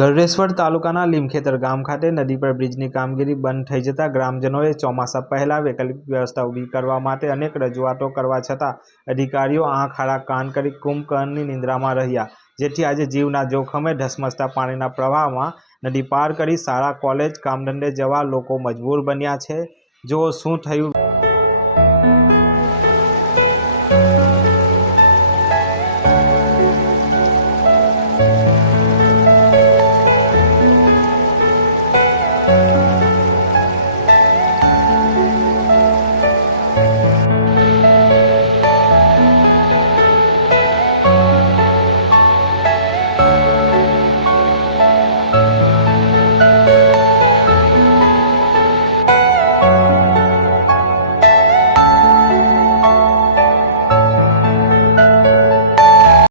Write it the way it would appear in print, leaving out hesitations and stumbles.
ગળેશ્વર તાલુકાના લીમખેતર ગામ ખાતે નદી પર બ્રિજની કામગીરી બંધ થઈ જતા ગ્રામજનોએ ચોમાસા પહેલા વૈકલ્પિક વ્યવસ્થા ઊભી કરવા માટે અનેક રજૂઆતો કરવા છતાં અધિકારીઓ આંખ આડા કાન કરી કુંભકર્ણની નિંદ્રામાં રહ્યા, જેથી આજે જીવના જોખમે ધસમસતા પાણીના પ્રવાહમાં નદી પાર કરી શાળા, કોલેજ, કામધંધે જવા લોકો મજબૂર બન્યા છે। જો શું થયું